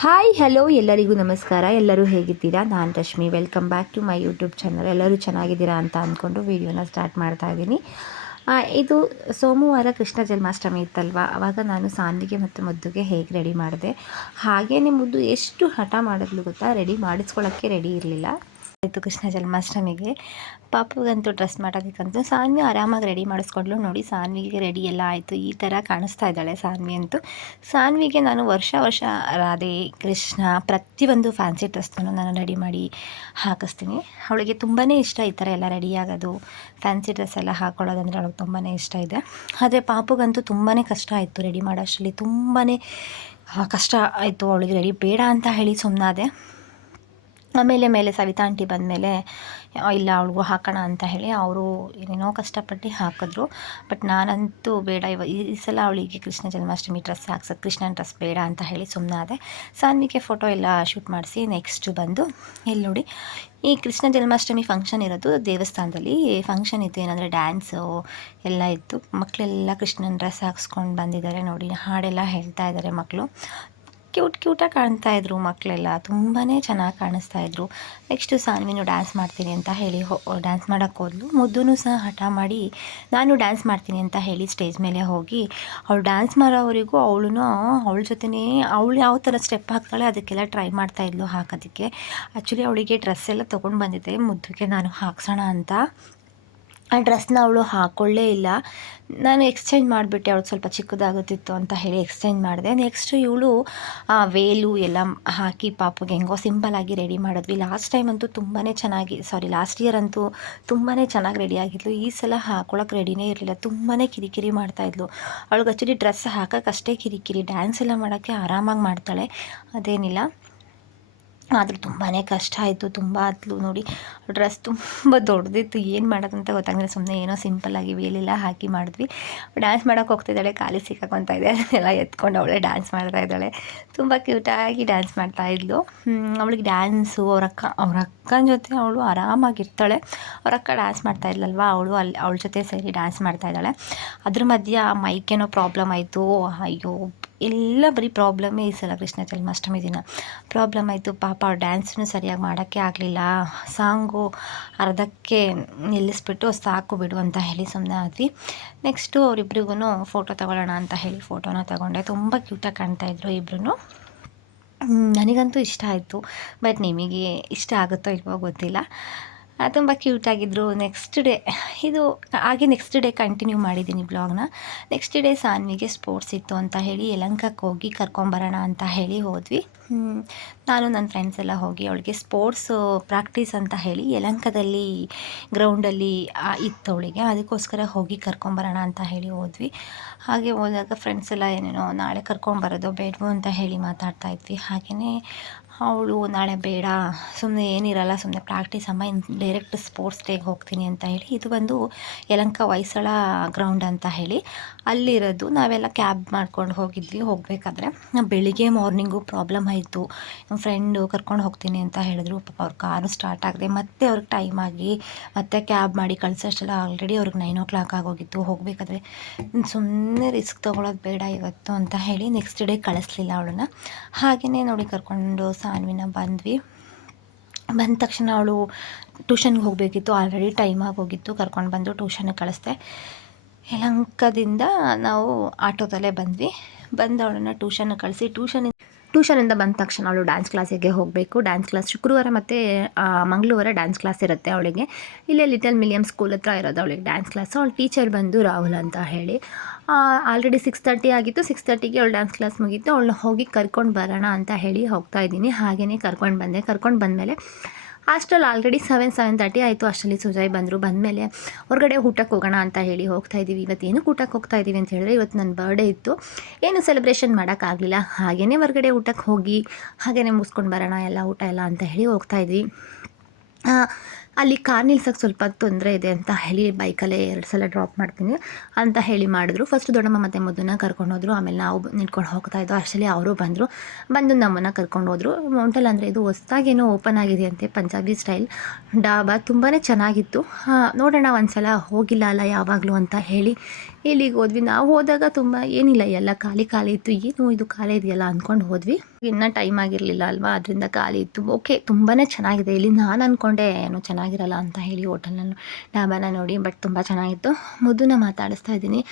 Hi, hello, ಎಲ್ಲರಿಗೂ ನಮಸ್ಕಾರ. ಎಲ್ಲರೂ ಹೇಗಿದ್ದೀರಾ? ನಾನು Rashmi. Welcome back to my YouTube channel ಎಲ್ಲರೂ ಚೆನ್ನಾಗಿದ್ದೀರಾ ಅಂತ ಅಂದ್ಕೊಂಡು ವೀಡಿಯೋನ ಸ್ಟಾರ್ಟ್ ಮಾಡ್ತಾ ಇದ್ದೀನಿ ಇದು ಸೋಮವಾರ ಕೃಷ್ಣ ಜನ್ಮಾಷ್ಟಮಿ ಇತ್ತಲ್ವ? ಆವಾಗ ನಾನು ಸಾಂದಿಗೆ ಮತ್ತು ಮುದ್ದುಗೆ ಹೇಗೆ ರೆಡಿ ಮಾಡಿದೆ? ಹಾಗೇ ಮುದ್ದು ಎಷ್ಟು ಹಠ ಮಾಡಿದ್ಲು ಗೊತ್ತಾ? ರೆಡಿ ಮಾಡಿಸ್ಕೊಳ್ಳೋಕ್ಕೆ ರೆಡಿ ಇರಲಿಲ್ಲ. ಆಯಿತು ಕೃಷ್ಣ ಜನ್ಮಾಷ್ಟಮಿಗೆ. ಪಾಪಗಂತೂ ಡ್ರೆಸ್ ಮಾಡೋದಕ್ಕಂತೂ ಸಾನ್ವಿ ಆರಾಮಾಗಿ ರೆಡಿ ಮಾಡಿಸ್ಕೊಂಡ್ಲು ನೋಡಿ, ಸಾನ್ವಿಗೆ ರೆಡಿ ಎಲ್ಲ ಆಯಿತು. ಈ ಥರ ಕಾಣಿಸ್ತಾ ಇದ್ದಾಳೆ ಸಾನ್ವಿ ಅಂತೂ. ಸಾನ್ವಿಗೆ ನಾನು ವರ್ಷ ವರ್ಷ ರಾಧೆ, ಕೃಷ್ಣ ಪ್ರತಿಯೊಂದು ಫ್ಯಾನ್ಸಿ ಡ್ರೆಸ್ನೂ ನಾನು ರೆಡಿ ಮಾಡಿ ಹಾಕಿಸ್ತೀನಿ. ಅವಳಿಗೆ ತುಂಬಾ ಇಷ್ಟ ಈ ಥರ ಎಲ್ಲ ರೆಡಿ ಆಗೋದು, ಫ್ಯಾನ್ಸಿ ಡ್ರೆಸ್ ಎಲ್ಲ ಹಾಕೊಳ್ಳೋದಂದ್ರೆ ಅವಳಿಗೆ ತುಂಬಾ ಇಷ್ಟ ಇದೆ. ಆದರೆ ಪಾಪಗಂತೂ ತುಂಬಾ ಕಷ್ಟ ಆಯಿತು ರೆಡಿ ಮಾಡೋಷ್ಟರಲ್ಲಿ. ತುಂಬಾ ಕಷ್ಟ ಆಯಿತು ಅವಳಿಗೆ ರೆಡಿ. ಬೇಡ ಅಂತ ಹೇಳಿ ಸುಮ್ಮನಾದೆ ಆಮೇಲೆ ಮೇಲೆ ಸವಿತಾ ಆಂಟಿ ಬಂದಮೇಲೆ ಇಲ್ಲ ಅವಳಿಗೂ ಹಾಕೋಣ ಅಂತ ಹೇಳಿ ಅವರು ಏನೇನೋ ಕಷ್ಟಪಟ್ಟು ಹಾಕಿದ್ರು. ಬಟ್ ನಾನಂತೂ ಬೇಡ, ಇವ, ಈ ಸಲ ಅವಳಿಗೆ ಕೃಷ್ಣ ಜನ್ಮಾಷ್ಟಮಿ ಡ್ರೆಸ್ ಹಾಕ್ಸೋದು, ಕೃಷ್ಣನ ಡ್ರೆಸ್ ಬೇಡ ಅಂತ ಹೇಳಿ ಸುಮ್ಮನಾದೆ ಸಾನ್ವಿಕೆ ಫೋಟೋ ಎಲ್ಲ ಶೂಟ್ ಮಾಡಿಸಿ ನೆಕ್ಸ್ಟ್ ಬಂದು, ಇಲ್ಲಿ ನೋಡಿ, ಈ ಕೃಷ್ಣ ಜನ್ಮಾಷ್ಟಮಿ ಫಂಕ್ಷನ್ ಇರೋದು ದೇವಸ್ಥಾನದಲ್ಲಿ. ಫಂಕ್ಷನ್ ಇತ್ತು ಏನಂದರೆ ಡ್ಯಾನ್ಸು ಎಲ್ಲ ಇತ್ತು. ಮಕ್ಕಳೆಲ್ಲ ಕೃಷ್ಣನ ಡ್ರೆಸ್ ಹಾಕ್ಸ್ಕೊಂಡು ಬಂದಿದ್ದಾರೆ ನೋಡಿ, ಹಾಡೆಲ್ಲ ಹೇಳ್ತಾ ಇದ್ದಾರೆ ಮಕ್ಕಳು. ಕ್ಯೂಟ್ ಕ್ಯೂಟಾಗಿ ಕಾಣ್ತಾ ಇದ್ರು ಮಕ್ಕಳೆಲ್ಲ ತುಂಬಾ ಚೆನ್ನಾಗಿ ಕಾಣಿಸ್ತಾ ಇದ್ರು. ನೆಕ್ಸ್ಟು ಸಾನ್ವಿನು ಡ್ಯಾನ್ಸ್ ಮಾಡ್ತೀನಿ ಅಂತ ಹೇಳಿ ಡ್ಯಾನ್ಸ್ ಮಾಡೋಕ್ಕೆ ಹೋದ್ಲು. ಮುದ್ದೂ ಸಹ ಹಠ ಮಾಡಿ ನಾನು ಡ್ಯಾನ್ಸ್ ಮಾಡ್ತೀನಿ ಅಂತ ಹೇಳಿ ಸ್ಟೇಜ್ ಮೇಲೆ ಹೋಗಿ ಅವಳು ಡ್ಯಾನ್ಸ್ ಮಾಡೋವರಿಗೂ ಅವಳು ಅವಳ ಜೊತೆನೇ, ಅವಳು ಯಾವ ಥರ ಸ್ಟೆಪ್ ಹಾಕ್ತಾಳೆ ಅದಕ್ಕೆಲ್ಲ ಟ್ರೈ ಮಾಡ್ತಾ ಇದ್ಲು ಹಾಕೋದಕ್ಕೆ. ಆ್ಯಕ್ಚುಲಿ ಅವಳಿಗೆ ಡ್ರೆಸ್ ಎಲ್ಲ ತೊಗೊಂಡು ಬಂದಿದ್ದೆ. ಮುದ್ದುಗೆ ನಾನು ಹಾಕ್ಸೋಣ ಅಂತ. ಆ ಡ್ರೆಸ್ನ ಅವಳು ಹಾಕ್ಕೊಳ್ಳೇ ಇಲ್ಲ. ನಾನು ಎಕ್ಸ್ಚೇಂಜ್ ಮಾಡಿಬಿಟ್ಟೆ, ಅವಳು ಸ್ವಲ್ಪ ಚಿಕ್ಕದಾಗುತ್ತಿತ್ತು ಅಂತ ಹೇಳಿ ಎಕ್ಸ್ಚೇಂಜ್ ಮಾಡಿದೆ. ನೆಕ್ಸ್ಟು ಇವಳು ವೇಲು ಎಲ್ಲ ಹಾಕಿ ಪಾಪುಗೆ ಹೆಂಗೋ ಸಿಂಪಲಾಗಿ ರೆಡಿ ಮಾಡಿದ್ವಿ. ಲಾಸ್ಟ್ ಟೈಮ್ ಅಂತೂ ತುಂಬಾ ಚೆನ್ನಾಗಿ, ಸಾರಿ, ಲಾಸ್ಟ್ ಇಯರ್ ಅಂತೂ ತುಂಬಾ ಚೆನ್ನಾಗಿ ರೆಡಿ ಆಗಿದ್ಲು. ಈ ಸಲ ಹಾಕೊಳಕ್ಕೆ ರೆಡಿನೇ ಇರಲಿಲ್ಲ. ತುಂಬಾ ಕಿರಿಕಿರಿ ಮಾಡ್ತಾಯಿದ್ಲು ಅವಳಿಗೆ ಆ್ಯಕ್ಚುಲಿ ಡ್ರೆಸ್ ಹಾಕೋಕ್ಕೆ ಅಷ್ಟೇ ಕಿರಿಕಿರಿ, ಡ್ಯಾನ್ಸ್ ಎಲ್ಲ ಮಾಡೋಕ್ಕೆ ಆರಾಮಾಗಿ ಮಾಡ್ತಾಳೆ. ಅದೇನಿಲ್ಲ. ಆದರೂ ತುಂಬಾ ಕಷ್ಟ ಆಯಿತು. ತುಂಬ ಅದ್ಲು ನೋಡಿ, ಡ್ರೆಸ್ ತುಂಬ ದೊಡ್ಡದಿತ್ತು ಏನು ಮಾಡೋದಂತ ಗೊತ್ತಾಗಲಿಲ್ಲ. ಸುಮ್ಮನೆ ಏನೋ ಸಿಂಪಲ್ಲಾಗಿ ವೇಲೆಲ್ಲ ಹಾಕಿ ಮಾಡಿದ್ವಿ. ಡ್ಯಾನ್ಸ್ ಮಾಡೋಕೆ ಹೋಗ್ತಿದ್ದಾಳೆ. ಖಾಲಿ ಸಿಕ್ಕಾಕೊತಾ ಇದೆ. ಅದನ್ನೆಲ್ಲ ಎತ್ಕೊಂಡು ಅವಳೇ ಡ್ಯಾನ್ಸ್ ಮಾಡ್ತಾ ಇದ್ದಾಳೆ. ತುಂಬ ಕ್ಯೂಟಾಗಿ ಡ್ಯಾನ್ಸ್ ಮಾಡ್ತಾ ಇದ್ಲು. ಅವಳಿಗೆ ಡ್ಯಾನ್ಸು ಅವ್ರ ಅಕ್ಕ ಅಕ್ಕನ ಜೊತೆ ಅವಳು ಆರಾಮಾಗಿರ್ತಾಳೆ. ಅವ್ರ ಅಕ್ಕ ಡ್ಯಾನ್ಸ್ ಮಾಡ್ತಾ ಇದ್ಲಲ್ವ? ಅವಳು ಅಲ್ಲಿ, ಅವಳ ಜೊತೆ ಸೇರಿ ಡ್ಯಾನ್ಸ್ ಮಾಡ್ತಾ ಇದ್ದಾಳೆ. ಅದ್ರ ಮಧ್ಯೆ ಮೈಕೇನೋ ಪ್ರಾಬ್ಲಮ್ ಆಯಿತು. ಅಯ್ಯೋ ಎಲ್ಲ ಬರೀ ಪ್ರಾಬ್ಲಮ್ಮೇ ಈ ಸಲ ಕೃಷ್ಣ ಜನ್ಮಾಷ್ಟಮಿ ದಿನ. ಪ್ರಾಬ್ಲಮ್ ಆಯಿತು, ಪಾಪ ಅವ್ರು ಡ್ಯಾನ್ಸನ್ನು ಸರಿಯಾಗಿ ಮಾಡೋಕ್ಕೆ ಆಗಲಿಲ್ಲ. ಸಾಂಗು ಅರ್ಧಕ್ಕೆ ನಿಲ್ಲಿಸ್ಬಿಟ್ಟು ಸಾಕು ಬಿಡು ಅಂತ ಹೇಳಿ ಸುಮ್ಮನೆ ಆದ್ವಿ. ನೆಕ್ಸ್ಟು ಅವರಿಬ್ರಿಗೂ ಫೋಟೋ ತಗೊಳ್ಳೋಣ ಅಂತ ಹೇಳಿ ಫೋಟೋನ ತಗೊಂಡೆ. ತುಂಬ ಕ್ಯೂಟಾಗಿ ಕಾಣ್ತಾ ಇದ್ರು ಇಬ್ರು ನನಗಂತೂ ಇಷ್ಟ ಆಯಿತು. ಬಟ್ ನಿಮಗೆ ಇಷ್ಟ ಆಗುತ್ತೋ ಇಲ್ವೋ ಗೊತ್ತಿಲ್ಲ. ತುಂಬ ಕ್ಯೂಟಾಗಿದ್ದರು ನೆಕ್ಸ್ಟ್ ಡೇ ಇದು ಹಾಗೆ ನೆಕ್ಸ್ಟ್ ಡೇ ಕಂಟಿನ್ಯೂ ಮಾಡಿದ್ದೀನಿ ಬ್ಲಾಗ್ನ ನೆಕ್ಸ್ಟ್ ಡೇ ಸಾನ್ವಿಗೆ ಸ್ಪೋರ್ಟ್ಸ್ ಇತ್ತು ಅಂತ ಹೇಳಿ ಯಲಂಕಕ್ಕೆ ಹೋಗಿ ಕರ್ಕೊಂಬರೋಣ ಅಂತ ಹೇಳಿ ಹೋದ್ವಿ. ನಾನು ನನ್ನ ಫ್ರೆಂಡ್ಸ್ ಎಲ್ಲ ಹೋಗಿ ಅವಳಿಗೆ ಸ್ಪೋರ್ಟ್ಸ್ ಪ್ರಾಕ್ಟೀಸ್ ಅಂತ ಹೇಳಿ ಯಲಂಕದಲ್ಲಿ ಗ್ರೌಂಡಲ್ಲಿ ಇತ್ತು ಅವಳಿಗೆ. ಅದಕ್ಕೋಸ್ಕರ ಹೋಗಿ ಕರ್ಕೊಂಬರೋಣ ಅಂತ ಹೇಳಿ ಹೋದ್ವಿ. ಹಾಗೆ ಹೋದಾಗ ಫ್ರೆಂಡ್ಸ್ ಎಲ್ಲ ಏನೇನೋ ನಾಳೆ ಕರ್ಕೊಂಬರೋದು, ಬೇಡವೋ ಅಂತ ಹೇಳಿ ಮಾತಾಡ್ತಾ ಇದ್ವಿ. ಹಾಗೆಯೇ ಅವಳು ನಾಳೆ ಬೇಡ ಸುಮ್ಮನೆ ಏನಿರಲ್ಲ ಸುಮ್ಮನೆ ಪ್ರಾಕ್ಟೀಸ್ ಅಮ್ಮ ಇನ್ನು ಡೈರೆಕ್ಟ್ ಸ್ಪೋರ್ಟ್ಸ್ ಡೇಗೆ ಹೋಗ್ತೀನಿ ಅಂತ ಹೇಳಿ, ಇದು ಬಂದು ಯಲಂಕ ಹೊಯ್ಸಳ ಗ್ರೌಂಡ್ ಅಂತ ಹೇಳಿ, ಅಲ್ಲಿರೋದು ನಾವೆಲ್ಲ ಕ್ಯಾಬ್ ಮಾಡ್ಕೊಂಡು ಹೋಗಿದ್ವಿ. ಹೋಗಬೇಕಾದ್ರೆ ಬೆಳಿಗ್ಗೆ ಮಾರ್ನಿಂಗು ಪ್ರಾಬ್ಲಮ್ ನಮ್ಮ ಫ್ರೆಂಡು ಕರ್ಕೊಂಡು ಹೋಗ್ತೀನಿ ಅಂತ ಹೇಳಿದ್ರು. ಪಾಪ ಅವ್ರ ಕಾರು ಸ್ಟಾರ್ಟ್ ಆಗದೆ ಮತ್ತೆ ಅವ್ರಿಗೆ ಟೈಮ್ ಆಗಿ ಮತ್ತೆ ಕ್ಯಾಬ್ ಮಾಡಿ ಕಳ್ಸೋಷ್ಟೆಲ್ಲ ಆಲ್ರೆಡಿ ಅವ್ರಿಗೆ ನೈನ್ ಓ ಕ್ಲಾಕ್ ಆಗೋಗಿತ್ತು. ಹೋಗಬೇಕಾದ್ರೆ ಸುಮ್ಮನೆ ರಿಸ್ಕ್ ತೊಗೊಳೋದು ಬೇಡ ಇವತ್ತು ಅಂತ ಹೇಳಿ ನೆಕ್ಸ್ಟ್ ಡೇ ಕಳಿಸ್ಲಿಲ್ಲ ಅವಳನ್ನ. ಹಾಗೆಯೇ ನೋಡಿ ಕರ್ಕೊಂಡು ಸಾನ್ವಿನ ಬಂದ್ವಿ. ಬಂದ ತಕ್ಷಣ ಅವಳು ಟ್ಯೂಷನ್ಗೆ ಹೋಗಬೇಕಿತ್ತು. ಆಲ್ರೆಡಿ ಟೈಮ್ ಆಗೋಗಿತ್ತು. ಕರ್ಕೊಂಡು ಬಂದು ಟ್ಯೂಷನ್ಗೆ ಕಳಿಸ್ದೆ. ಯಲಂಕದಿಂದ ನಾವು ಆಟೋದಲ್ಲೇ ಬಂದ್ವಿ. ಬಂದು ಅವಳನ್ನು ಟ್ಯೂಷನ್ಗೆ ಕಳಿಸಿ ಟ್ಯೂಷನ್ ಟ್ಯೂಷನಿಂದ ಬಂದ ತಕ್ಷಣ ಅವಳು ಡ್ಯಾನ್ಸ್ ಕ್ಲಾಸಿಗೆ ಹೋಗಬೇಕು. ಡ್ಯಾನ್ಸ್ ಕ್ಲಾಸ್ ಶುಕ್ರವಾರ ಮತ್ತು ಮಂಗಳವಾರ ಡ್ಯಾನ್ಸ್ ಕ್ಲಾಸ್ ಇರುತ್ತೆ ಅವಳಿಗೆ. ಇಲ್ಲೇ ಲಿಟಲ್ ಮಿಲಿಯಮ್ ಸ್ಕೂಲ್ ಹತ್ರ ಇರೋದು ಅವಳಿಗೆ ಡ್ಯಾನ್ಸ್ ಕ್ಲಾಸ್ ಅವಳು ಟೀಚರ್ ಬಂದು ರಾಹುಲ್ ಅಂತ ಹೇಳಿ. ಆಲ್ರೆಡಿ ಸಿಕ್ಸ್ ತರ್ಟಿ ಆಗಿತ್ತು. ಸಿಕ್ಸ್ ತರ್ಟಿಗೆ ಅವಳು ಡ್ಯಾನ್ಸ್ ಕ್ಲಾಸ್ ಮುಗೀತು. ಅವಳನ್ನ ಹೋಗಿ ಕರ್ಕೊಂಡು ಬರೋಣ ಅಂತ ಹೇಳಿ ಹೋಗ್ತಾ ಇದ್ದೀನಿ. ಹಾಗೆಯೇ ಕರ್ಕೊಂಡು ಬಂದೆ. ಕರ್ಕೊಂಡು ಬಂದಮೇಲೆ ಅಷ್ಟರಲ್ಲಿ ಆಲ್ರೆಡಿ ಸೆವೆನ್ ಸೆವೆನ್ ತರ್ಟಿ ಆಯಿತು. ಅಷ್ಟರಲ್ಲಿ ಸುಜಾಯ್ ಬಂದರು. ಬಂದಮೇಲೆ ಹೊರಗಡೆ ಊಟಕ್ಕೆ ಹೋಗೋಣ ಅಂತ ಹೇಳಿ ಹೋಗ್ತಾ ಇದ್ದೀವಿ. ಇವತ್ತು ಏನಕ್ಕೆ ಊಟಕ್ಕೆ ಹೋಗ್ತಾ ಇದ್ದೀವಿ ಅಂತ ಹೇಳಿದ್ರೆ ಇವತ್ತು ನನ್ನ ಬರ್ಡೇ ಇತ್ತು. ಏನು ಸೆಲೆಬ್ರೇಷನ್ ಮಾಡೋಕ್ಕಾಗಲಿಲ್ಲ ಹಾಗೆಯೇ ಹೊರಗಡೆ ಊಟಕ್ಕೆ ಹೋಗಿ ಹಾಗೇ ಮುಗಿಸ್ಕೊಂಡು ಬರೋಣ, ಎಲ್ಲ ಊಟ ಎಲ್ಲ ಅಂತ ಹೇಳಿ ಹೋಗ್ತಾ ಇದ್ವಿ. ಅಲ್ಲಿ ಕಾರ್ ನಿಲ್ಸಕ್ಕೆ ಸ್ವಲ್ಪ ತೊಂದರೆ ಇದೆ ಅಂತ ಹೇಳಿ ಬೈಕಲ್ಲೇ ಎರಡು ಸಲ ಡ್ರಾಪ್ ಮಾಡ್ತೀನಿ ಅಂತ ಹೇಳಿ ಮಾಡಿದ್ರು. ಫಸ್ಟ್ ದೊಡ್ಡಮ್ಮ ಮತ್ತೆ ಮುದ್ದನ್ನ ಕರ್ಕೊಂಡು ಹೋದ್ರು. ಆಮೇಲೆ ನಾವು ನಿಂತ್ಕೊಂಡು ಹೋಗ್ತಾ ಇದ್ದೋ ಅಷ್ಟರಲ್ಲಿ ಅವರು ಬಂದರು. ಬಂದು ನಮ್ಮನ್ನು ಕರ್ಕೊಂಡು ಹೋದರು. ಮೌಂಟಲ್ ಅಂದರೆ ಇದು ಹೊಸ್ದಾಗೇನೋ ಓಪನ್ ಆಗಿದೆ ಅಂತೆ, ಪಂಜಾಬಿ ಸ್ಟೈಲ್ ಡಾಬಾ ತುಂಬಾ ಚೆನ್ನಾಗಿತ್ತು. ನೋಡೋಣ ಒಂದು ಸಲ ಹೋಗಿಲ್ಲ ಅಲ್ಲ ಯಾವಾಗಲೂ ಅಂತ ಹೇಳಿ ಇಲ್ಲಿಗೆ ಹೋದ್ವಿ? ನಾವು ಹೋದಾಗ ತುಂಬ ಏನಿಲ್ಲ, ಎಲ್ಲ ಖಾಲಿ ಖಾಲಿ ಇತ್ತು. ಏನು ಇದು ಖಾಲಿ ಇದೆಯಲ್ಲ ಅಂದ್ಕೊಂಡು ಹೋದ್ವಿ. ಇನ್ನೂ ಟೈಮ್ ಆಗಿರಲಿಲ್ಲ ಅಲ್ವಾ? ಅದರಿಂದ ಖಾಲಿ ಇತ್ತು. ಓಕೆ ತುಂಬಾ ಚೆನ್ನಾಗಿದೆ. ಇಲ್ಲಿ ನಾನು ಅಂದ್ಕೊಂಡೆ ಏನು ಚೆನ್ನಾಗಿರಲ್ಲ ಅಂತ ಹೇಳಿ ಹೋಟೆಲ್ನ ಡಾಬಾನ ನೋಡಿ ಬಟ್ ತುಂಬ ಚೆನ್ನಾಗಿತ್ತು. ಮುದ್ದನ್ನ ಮಾತಾಡಿಸ್ತಾ ಇದ್ದೀನಿ.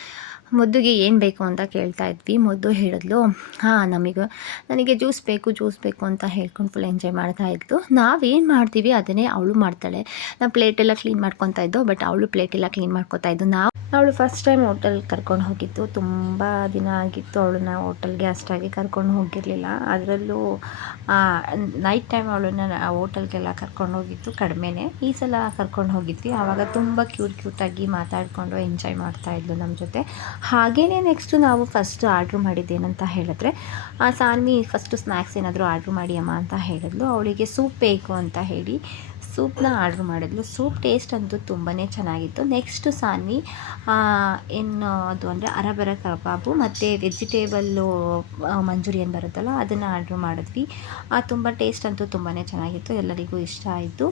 ಮುದ್ದುಗೆ ಏನು ಬೇಕು ಅಂತ ಕೇಳ್ತಾ ಇದ್ವಿ. ಮುದ್ದು ಹೇಳಿದ್ಲು, ಹಾಂ, ನಮಗೆ, ನನಗೆ ಜ್ಯೂಸ್ ಬೇಕು ಜ್ಯೂಸ್ ಬೇಕು ಅಂತ ಹೇಳ್ಕೊಂಡು ಫುಲ್ ಎಂಜಾಯ್ ಮಾಡ್ತಾ ಇದ್ದು ನಾವೇನು ಮಾಡ್ತೀವಿ, ಅದನ್ನೇ ಅವಳು ಮಾಡ್ತಾಳೆ. ನಾವು ಪ್ಲೇಟೆಲ್ಲ ಕ್ಲೀನ್ ಮಾಡ್ಕೊತಾ ಇದ್ದೋ ಬಟ್ ಅವಳು ಪ್ಲೇಟೆಲ್ಲ ಕ್ಲೀನ್ ಮಾಡ್ಕೊತಾ ಇದ್ದು, ನಾವು ಅವಳು ಫಸ್ಟ್ ಟೈಮ್ ಹೋಟೆಲ್ ಕರ್ಕೊಂಡು ಹೋಗಿತ್ತು ತುಂಬ ದಿನ ಆಗಿತ್ತು ಅವಳನ್ನ ಹೋಟೆಲ್ಗೆ ಅಷ್ಟಾಗಿ ಕರ್ಕೊಂಡು ಹೋಗಿರಲಿಲ್ಲ. ಅದರಲ್ಲೂ ನೈಟ್ ಟೈಮ್ ಅವಳನ್ನ ಹೋಟೆಲ್ಗೆಲ್ಲ ಕರ್ಕೊಂಡು ಹೋಗಿತ್ತು ಕಡಿಮೆನೇ. ಈ ಸಲ ಕರ್ಕೊಂಡು ಹೋಗಿದ್ವಿ. ಆವಾಗ ತುಂಬ ಕ್ಯೂಟ್ ಕ್ಯೂಟಾಗಿ ಮಾತಾಡಿಕೊಂಡು ಎಂಜಾಯ್ ಮಾಡ್ತಾಯಿದ್ಲು ನಮ್ಮ ಜೊತೆ. ಹಾಗೆಯೇ ನೆಕ್ಸ್ಟು ನಾವು ಫಸ್ಟ್ ಆರ್ಡ್ರ್ ಮಾಡಿದ್ದೇನಂತ ಹೇಳಿದ್ರೆ ಸಾನ್ವಿ ಫಸ್ಟು ಸ್ನ್ಯಾಕ್ಸ್ ಏನಾದರೂ ಆರ್ಡ್ರ್ ಮಾಡಿ ಅಮ್ಮ ಅಂತ ಹೇಳಿದ್ಲು. ಅವಳಿಗೆ ಸೂಪ್ ಬೇಕು ಅಂತ ಹೇಳಿ ಸೂಪ್ನ ಆರ್ಡ್ರ್ ಮಾಡಿದ್ಲು. ಸೂಪ್ ಟೇಸ್ಟ್ ಅಂತೂ ತುಂಬಾ ಚೆನ್ನಾಗಿತ್ತು. ನೆಕ್ಸ್ಟು ಸಾನ್ವಿ ಏನು ಅದು ಅಂದರೆ ಅರಬರ ಕಬಾಬು ಮತ್ತು ವೆಜಿಟೇಬಲ್ಲು ಮಂಚೂರಿಯನ್ ಬರುತ್ತಲ್ಲ, ಅದನ್ನು ಆರ್ಡ್ರ್ ಮಾಡಿದ್ವಿ. ತುಂಬ ಟೇಸ್ಟ್ ಅಂತೂ ತುಂಬಾ ಚೆನ್ನಾಗಿತ್ತು. ಎಲ್ಲರಿಗೂ ಇಷ್ಟ ಆಯಿತು.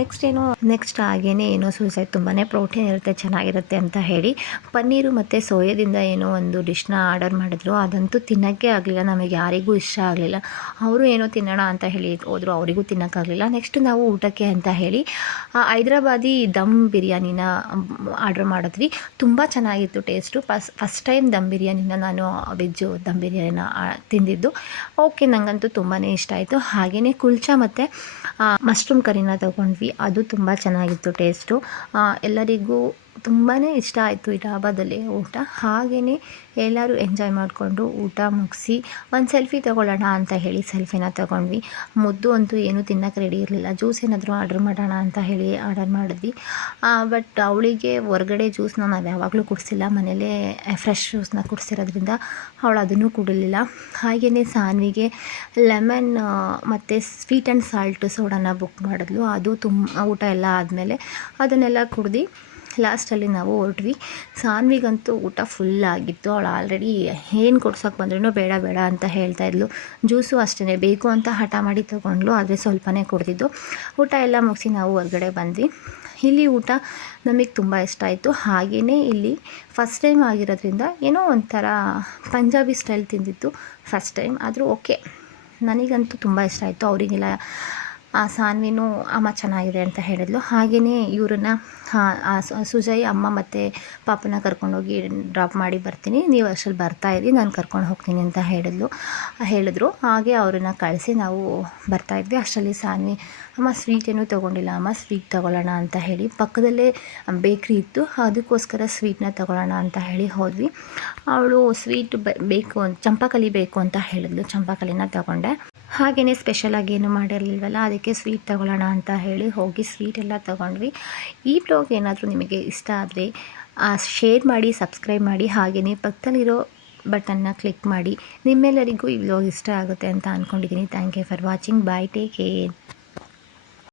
ನೆಕ್ಸ್ಟ್ ಏನು, ನೆಕ್ಸ್ಟ್ ಹಾಗೇ ಏನೋ, ಸೂಸೈಡ್ ತುಂಬಾ ಪ್ರೋಟೀನ್ ಇರುತ್ತೆ, ಚೆನ್ನಾಗಿರುತ್ತೆ ಅಂತ ಹೇಳಿ ಪನ್ನೀರು ಮತ್ತು ಸೋಯಾದಿಂದ ಏನೋ ಒಂದು ಡಿಶ್ನ ಆರ್ಡರ್ ಮಾಡಿದ್ರು. ಅದಂತೂ ತಿನ್ನೋಕ್ಕೆ ಆಗಲಿಲ್ಲ. ನಮಗೆ ಯಾರಿಗೂ ಇಷ್ಟ ಆಗಲಿಲ್ಲ. ಅವರು ಏನೋ ತಿನ್ನೋಣ ಅಂತ ಹೇಳಿ ಹೋದರು. ಅವರಿಗೂ ತಿನ್ನೋಕ್ಕಾಗಲಿಲ್ಲ. ನೆಕ್ಸ್ಟ್ ನಾವು ಊಟಕ್ಕೆ ಅಂತ ಹೇಳಿ ಹೈದ್ರಾಬಾದಿ ದಮ್ ಬಿರಿಯಾನಿನ ಆರ್ಡ್ರ್ ಮಾಡಿದ್ವಿ. ತುಂಬ ಚೆನ್ನಾಗಿತ್ತು taste. First, first time dum ಬಿರಿಯಾನಿನ ನಾನು ವೆಜ್ಜು ದಮ್ ಬಿರಿಯಾನಿನ ತಿಂದಿದ್ದು. ಓಕೆ ನನಗಂತೂ ತುಂಬಾ ಇಷ್ಟ ಆಯಿತು. ಹಾಗೆಯೇ ಕುಲ್ಚಾ ಮತ್ತು ಮಶ್ರೂಮ್ ಕರಿನ ತೊಗೊಂಡ್ವಿ. ಅದು ತುಂಬ ಚೆನ್ನಾಗಿತ್ತು ಟೇಸ್ಟು. ಎಲ್ಲರಿಗೂ ತುಂಬಾ ಇಷ್ಟ ಆಯಿತು ಈ ಡಾಬಾದಲ್ಲಿ ಊಟ. ಹಾಗೆಯೇ ಎಲ್ಲರೂ ಎಂಜಾಯ್ ಮಾಡಿಕೊಂಡು ಊಟ ಮುಗಿಸಿ ಒಂದು ಸೆಲ್ಫಿ ತೊಗೊಳ್ಳೋಣ ಅಂತ ಹೇಳಿ ಸೆಲ್ಫಿನ ತೊಗೊಂಡ್ವಿ. ಮುದ್ದು ಅಂತೂ ಏನೂ ತಿನ್ನೋಕೆ ರೆಡಿ ಇರಲಿಲ್ಲ. ಜ್ಯೂಸ್ ಏನಾದರೂ ಆರ್ಡ್ರ್ ಮಾಡೋಣ ಅಂತ ಹೇಳಿ ಆರ್ಡರ್ ಮಾಡಿದ್ವಿ. ಬಟ್ ಅವಳಿಗೆ ಹೊರಗಡೆ ಜ್ಯೂಸ್ನ ನಾವು ಯಾವಾಗಲೂ ಕುಡಿಸಿಲ್ಲ. ಮನೇಲೇ ಫ್ರೆಶ್ ಜ್ಯೂಸ್ನ ಕುಡಿಸಿರೋದ್ರಿಂದ ಅವಳು ಅದನ್ನು ಕುಡಿಲಿಲ್ಲ. ಹಾಗೆಯೇ ಸಾನ್ವಿಗೆ ಲೆಮನ್ ಮತ್ತು ಸ್ವೀಟ್ ಆ್ಯಂಡ್ ಸಾಲ್ಟ್ ಸೋಡಾನ ಬುಕ್ ಮಾಡಿದ್ಲು. ಅದು ತುಂಬ ಊಟ ಎಲ್ಲ ಆದಮೇಲೆ ಅದನ್ನೆಲ್ಲ ಕುಡ್ದು ಲಾಸ್ಟಲ್ಲಿ ನಾವು ಹೊರಟ್ವಿ. ಸಾನ್ವಿಗಂತೂ ಊಟ ಫುಲ್ ಆಗಿತ್ತು. ಅವಳು ಆಲ್ರೆಡಿ ಏನು ಕೊಡ್ಸೋಕೆ ಬಂದ್ರೂ ಬೇಡ ಬೇಡ ಅಂತ ಹೇಳ್ತಾ ಇದ್ಲು. ಜ್ಯೂಸು ಅಷ್ಟೇ ಬೇಕು ಅಂತ ಹಠ ಮಾಡಿ ತೊಗೊಂಡ್ಲು, ಆದರೆ ಸ್ವಲ್ಪನೇ ಕೊಡ್ತಿದ್ದು. ಊಟ ಎಲ್ಲ ಮುಗಿಸಿ ನಾವು ಹೊರಗಡೆ ಬಂದ್ವಿ. ಇಲ್ಲಿ ಊಟ ನಮಗೆ ತುಂಬ ಇಷ್ಟ ಆಯಿತು. ಹಾಗೆಯೇ ಇಲ್ಲಿ ಫಸ್ಟ್ ಟೈಮ್ ಆಗಿರೋದ್ರಿಂದ ಏನೋ ಒಂಥರ ಪಂಜಾಬಿ ಸ್ಟೈಲ್ ತಿಂದಿತ್ತು ಫಸ್ಟ್ ಟೈಮ್ ಆದರೂ ಓಕೆ ನನಗಂತೂ ತುಂಬ ಇಷ್ಟ ಆಯಿತು. ಅವರಿಗೆಲ್ಲ ಆ ಸಾನ್ವಿನೂ ಅಮ್ಮ ಚೆನ್ನಾಗಿದೆ ಅಂತ ಹೇಳಿದ್ಲು. ಹಾಗೆಯೇ ಇವ್ರನ್ನ ಸುಜಯ್ ಅಮ್ಮ ಮತ್ತು ಪಾಪನ ಕರ್ಕೊಂಡೋಗಿ ಡ್ರಾಪ್ ಮಾಡಿ ಬರ್ತೀನಿ. ನೀವು ಅಷ್ಟರಲ್ಲಿ ಬರ್ತಾಯಿರಿ ನಾನು ಕರ್ಕೊಂಡು ಹೋಗ್ತೀನಿ ಅಂತ ಹೇಳಿದ್ಲು, ಹೇಳಿದ್ರು. ಹಾಗೆ ಅವ್ರನ್ನ ಕಳಿಸಿ ನಾವು ಬರ್ತಾಯಿದ್ವಿ ಅಷ್ಟರಲ್ಲಿ ಸಾನ್ವಿ, ಅಮ್ಮ ಸ್ವೀಟ್ ಏನೂ ತೊಗೊಂಡಿಲ್ಲ, ಅಮ್ಮ ಸ್ವೀಟ್ ತೊಗೊಳ್ಳೋಣ ಅಂತ ಹೇಳಿ ಪಕ್ಕದಲ್ಲೇ ಬೇಕ್ರಿ ಇತ್ತು. ಅದಕ್ಕೋಸ್ಕರ ಸ್ವೀಟ್ನ ತೊಗೊಳ್ಳೋಣ ಅಂತ ಹೇಳಿ ಹೋದ್ವಿ. ಅವಳು ಸ್ವೀಟ್ ಬೇಕು ಚಂಪಾಕಲಿ ಬೇಕು ಅಂತ ಹೇಳಿದ್ಲು. ಚಂಪಾಕಲಿನ ತೊಗೊಂಡೆ. ಹಾಗೆಯೇ ಸ್ಪೆಷಲಾಗಿ ಏನು ಮಾಡಿರಲಿಲ್ವಲ್ಲ, ಅದಕ್ಕೆ ಸ್ವೀಟ್ ತಗೊಳ್ಳೋಣ ಅಂತ ಹೇಳಿ ಹೋಗಿ ಸ್ವೀಟ್ ಎಲ್ಲ ತೊಗೊಂಡ್ವಿ. ಈ ಬ್ಲಾಗ್ ಏನಾದರೂ ನಿಮಗೆ ಇಷ್ಟ ಆದರೆ ಶೇರ್ ಮಾಡಿ ಸಬ್ಸ್ಕ್ರೈಬ್ ಮಾಡಿ ಹಾಗೆಯೇ ಪಕ್ಕದಲ್ಲಿರೋ ಬಟನ್ನ ಕ್ಲಿಕ್ ಮಾಡಿ. ನಿಮ್ಮೆಲ್ಲರಿಗೂ ಈ ಬ್ಲಾಗ್ ಇಷ್ಟ ಆಗುತ್ತೆ ಅಂತ ಅಂದ್ಕೊಂಡಿದ್ದೀನಿ thank you for watching bye take care